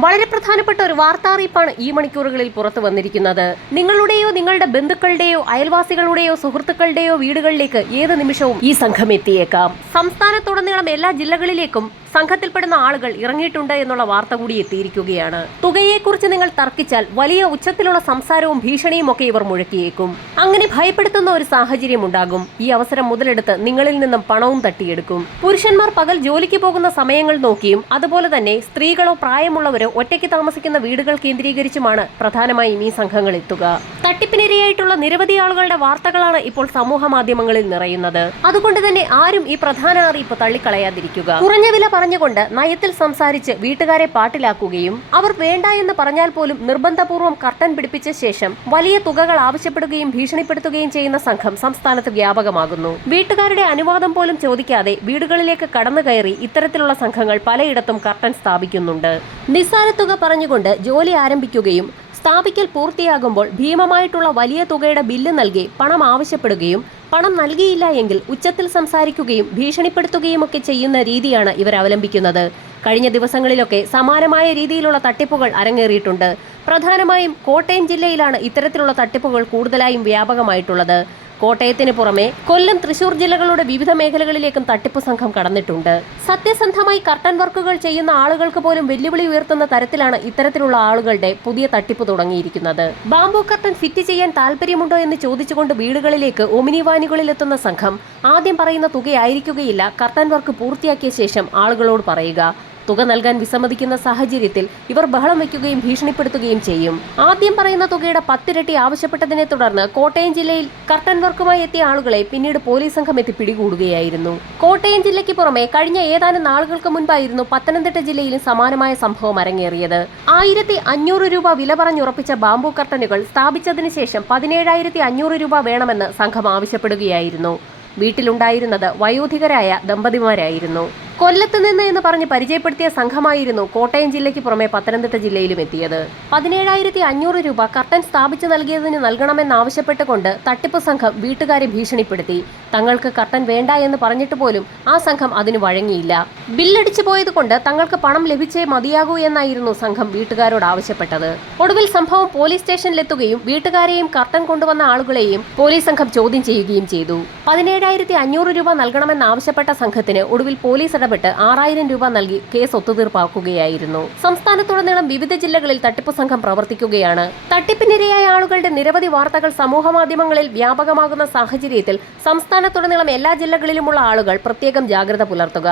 വളരെ പ്രധാനപ്പെട്ട ഒരു വാർത്താറിയിപ്പാണ് ഈ മണിക്കൂറുകളിൽ പുറത്തു വന്നിരിക്കുന്നത്. നിങ്ങളുടെയോ നിങ്ങളുടെ ബന്ധുക്കളുടെയോ അയൽവാസികളുടെയോ സുഹൃത്തുക്കളുടെയോ വീടുകളിലേക്ക് ഏത് നിമിഷവും ഈ സംഘം എത്തിയേക്കാം. സംസ്ഥാനത്തുടനീളം എല്ലാ ജില്ലകളിലേക്കും സംഘത്തിൽപ്പെടുന്ന ആളുകൾ ഇറങ്ങിയിട്ടുണ്ട് എന്നുള്ള വാർത്ത കൂടി എത്തിയിരിക്കുകയാണ്. തുകയെക്കുറിച്ച് നിങ്ങൾ തർക്കിച്ചാൽ വലിയ ഉച്ചത്തിലുള്ള സംസാരവും ഭീഷണിയും ഒക്കെ ഇവർ മുഴക്കിയേക്കും. അങ്ങനെ ഭയപ്പെടുത്തുന്ന ഒരു സാഹചര്യം ഉണ്ടാകും. ഈ അവസരം മുതലെടുത്ത് നിങ്ങളിൽ നിന്നും പണവും തട്ടിയെടുക്കും. പുരുഷന്മാർ പകൽ ജോലിക്ക് പോകുന്ന സമയങ്ങൾ നോക്കിയും അതുപോലെ തന്നെ സ്ത്രീകളോ പ്രായമുള്ളവരോ ഒറ്റയ്ക്ക് താമസിക്കുന്ന വീടുകൾ കേന്ദ്രീകരിച്ചുമാണ് പ്രധാനമായും ഈ സംഘങ്ങൾ എത്തുക. തട്ടിപ്പിനിരയായിട്ടുള്ള നിരവധി ആളുകളുടെ വാർത്തകളാണ് ഇപ്പോൾ സമൂഹ മാധ്യമങ്ങളിൽ നിറയുന്നത്. അതുകൊണ്ട് തന്നെ ആരും ഈ പ്രധാന അറിയിപ്പ് തള്ളിക്കളയാതിരിക്കുക. കുറഞ്ഞ വില പറഞ്ഞുകൊണ്ട് നയത്തിൽ സംസാരിച്ച് വീട്ടുകാരെ പാട്ടിലാക്കുകയും അവർ വേണ്ട എന്ന് പറഞ്ഞാൽ പോലും നിർബന്ധപൂർവ്വം കർട്ടൻ പിടിപ്പിച്ച ശേഷം വലിയ തുകകൾ ആവശ്യപ്പെടുകയും ഭീഷണിപ്പെടുത്തുകയും ചെയ്യുന്ന സംഘം സംസ്ഥാനത്ത് വ്യാപകമാകുന്നു. വീട്ടുകാരുടെ അനുവാദം പോലും ചോദിക്കാതെ വീടുകളിലേക്ക് കടന്നു കയറി ഇത്തരത്തിലുള്ള സംഘങ്ങൾ പലയിടത്തും കർട്ടൻ സ്ഥാപിക്കുന്നുണ്ട്. നിസ്സാര തുക പറഞ്ഞുകൊണ്ട് ജോലി ആരംഭിക്കുകയും സ്ഥാപിക്കൽ പൂർത്തിയാകുമ്പോൾ ഭീമമായിട്ടുള്ള വലിയ തുകയുടെ ബില്ല് നൽകി പണം ആവശ്യപ്പെടുകയും പണം നൽകിയില്ല എങ്കിൽ ഉച്ചത്തിൽ സംസാരിക്കുകയും ഭീഷണിപ്പെടുത്തുകയും ഒക്കെ ചെയ്യുന്ന രീതിയാണ് ഇവർ അവലംബിക്കുന്നത്. കഴിഞ്ഞ ദിവസങ്ങളിലൊക്കെ സമാനമായ രീതിയിലുള്ള തട്ടിപ്പുകൾ അരങ്ങേറിയിട്ടുണ്ട്. പ്രധാനമായും കോട്ടയം ജില്ലയിലാണ് ഇത്തരത്തിലുള്ള തട്ടിപ്പുകൾ കൂടുതലായും വ്യാപകമായിട്ടുള്ളത്. കോട്ടയത്തിന് പുറമെ കൊല്ലം, തൃശൂർ ജില്ലകളുടെ വിവിധ മേഖലകളിലേക്കും തട്ടിപ്പ് സംഘം കടന്നിട്ടുണ്ട്. സത്യസന്ധമായി കർട്ടൻ വർക്കുകൾ ചെയ്യുന്ന ആളുകൾക്ക് പോലും വെല്ലുവിളി ഉയർത്തുന്ന തരത്തിലാണ് ഇത്തരത്തിലുള്ള ആളുകളുടെ പുതിയ തട്ടിപ്പ് തുടങ്ങിയിരിക്കുന്നത്. ബാംബു കർട്ടൻ ഫിറ്റ് ചെയ്യാൻ താല്പര്യമുണ്ടോ എന്ന് ചോദിച്ചുകൊണ്ട് വീടുകളിലേക്ക് ഒമിനി വാനുകളിലെത്തുന്ന സംഘം ആദ്യം പറയുന്ന തുകയായിരിക്കുകയില്ല കർട്ടൻ വർക്ക് പൂർത്തിയാക്കിയ ശേഷം ആളുകളോട് പറയുക. തുക നൽകാൻ വിസമ്മതിക്കുന്ന സാഹചര്യത്തിൽ ഇവർ ബഹളം വയ്ക്കുകയും ഭീഷണിപ്പെടുത്തുകയും ചെയ്യും. ആദ്യം പറയുന്ന തുകയുടെ 10 ഇരട്ടി ആവശ്യപ്പെട്ടതിനെ തുടർന്ന് കോട്ടയം ജില്ലയിൽ കർട്ടൻ വർക്കുമായി എത്തിയ ആളുകളെ പിന്നീട് പോലീസ് സംഘം എത്തി പിടികൂടുകയായിരുന്നു. കോട്ടയം ജില്ലയ്ക്ക് പുറമെ കഴിഞ്ഞ ഏതാനും നാളുകൾക്ക് മുൻപായിരുന്നു പത്തനംതിട്ട ജില്ലയിലും സമാനമായ സംഭവം അരങ്ങേറിയത്. 1500 രൂപ വില പറഞ്ഞുറപ്പിച്ച ബാംബു കർട്ടനുകൾ സ്ഥാപിച്ചതിന് ശേഷം 17,500 രൂപ വേണമെന്ന് സംഘം ആവശ്യപ്പെടുകയായിരുന്നു. വീട്ടിലുണ്ടായിരുന്നത് വയോധികരായ ദമ്പതിമാരായിരുന്നു. കൊല്ലത്ത് നിന്ന് എന്ന് പറഞ്ഞ് പരിചയപ്പെടുത്തിയ സംഘമായിരുന്നു കോട്ടയം ജില്ലയ്ക്ക് പുറമെ പത്തനംതിട്ട ജില്ലയിലും എത്തിയത്. 17,500 രൂപ കർട്ടൻ സ്ഥാപിച്ചു നൽകിയതിന് നൽകണമെന്നാവശ്യപ്പെട്ടുകൊണ്ട് തട്ടിപ്പ് സംഘം വീട്ടുകാരെ ഭീഷണിപ്പെടുത്തി. തങ്ങൾക്ക് കർട്ടൻ വേണ്ട എന്ന് പറഞ്ഞിട്ട് പോലും ആ സംഘം അതിന് വഴങ്ങിയില്ല. ബില്ലടിച്ചു പോയതുകൊണ്ട് തങ്ങൾക്ക് പണം ലഭിച്ചേ മതിയാകൂ എന്നായിരുന്നു സംഘം വീട്ടുകാരോട് ആവശ്യപ്പെട്ടത്. ഒടുവിൽ സംഭവം പോലീസ് സ്റ്റേഷനിലെത്തുകയും വീട്ടുകാരെയും കർട്ടൻ കൊണ്ടുവന്ന ആളുകളെയും പോലീസ് സംഘം ചോദ്യം ചെയ്യുകയും ചെയ്തു. 17,500 രൂപ നൽകണമെന്നാവശ്യപ്പെട്ട സംഘത്തിന് ഒടുവിൽ പോലീസ് ഇടപെട്ട് 6,000 രൂപ നൽകി കേസ് ഒത്തുതീർപ്പാക്കുകയായിരുന്നു. സംസ്ഥാനത്തുടനീളം വിവിധ ജില്ലകളിൽ തട്ടിപ്പ് സംഘം പ്രവർത്തിക്കുകയാണ്. തട്ടിപ്പിനിരയായ ആളുകളുടെ നിരവധി വാർത്തകൾ സമൂഹ മാധ്യമങ്ങളിൽ വ്യാപകമാകുന്ന സാഹചര്യത്തിൽ സംസ്ഥാനത്തുടനീളം എല്ലാ ജില്ലകളിലുമുള്ള ആളുകൾ പ്രത്യേകം ജാഗ്രത പുലർത്തുക.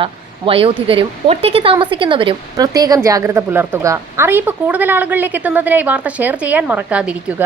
വയോധികരും ഒറ്റയ്ക്ക് താമസിക്കുന്നവരും പ്രത്യേകം ജാഗ്രത പുലർത്തുക. അറിയിപ്പ് കൂടുതൽ ആളുകളിലേക്ക് എത്തുന്നതിനായി വാർത്ത ഷെയർ ചെയ്യാൻ മറക്കാതിരിക്കുക.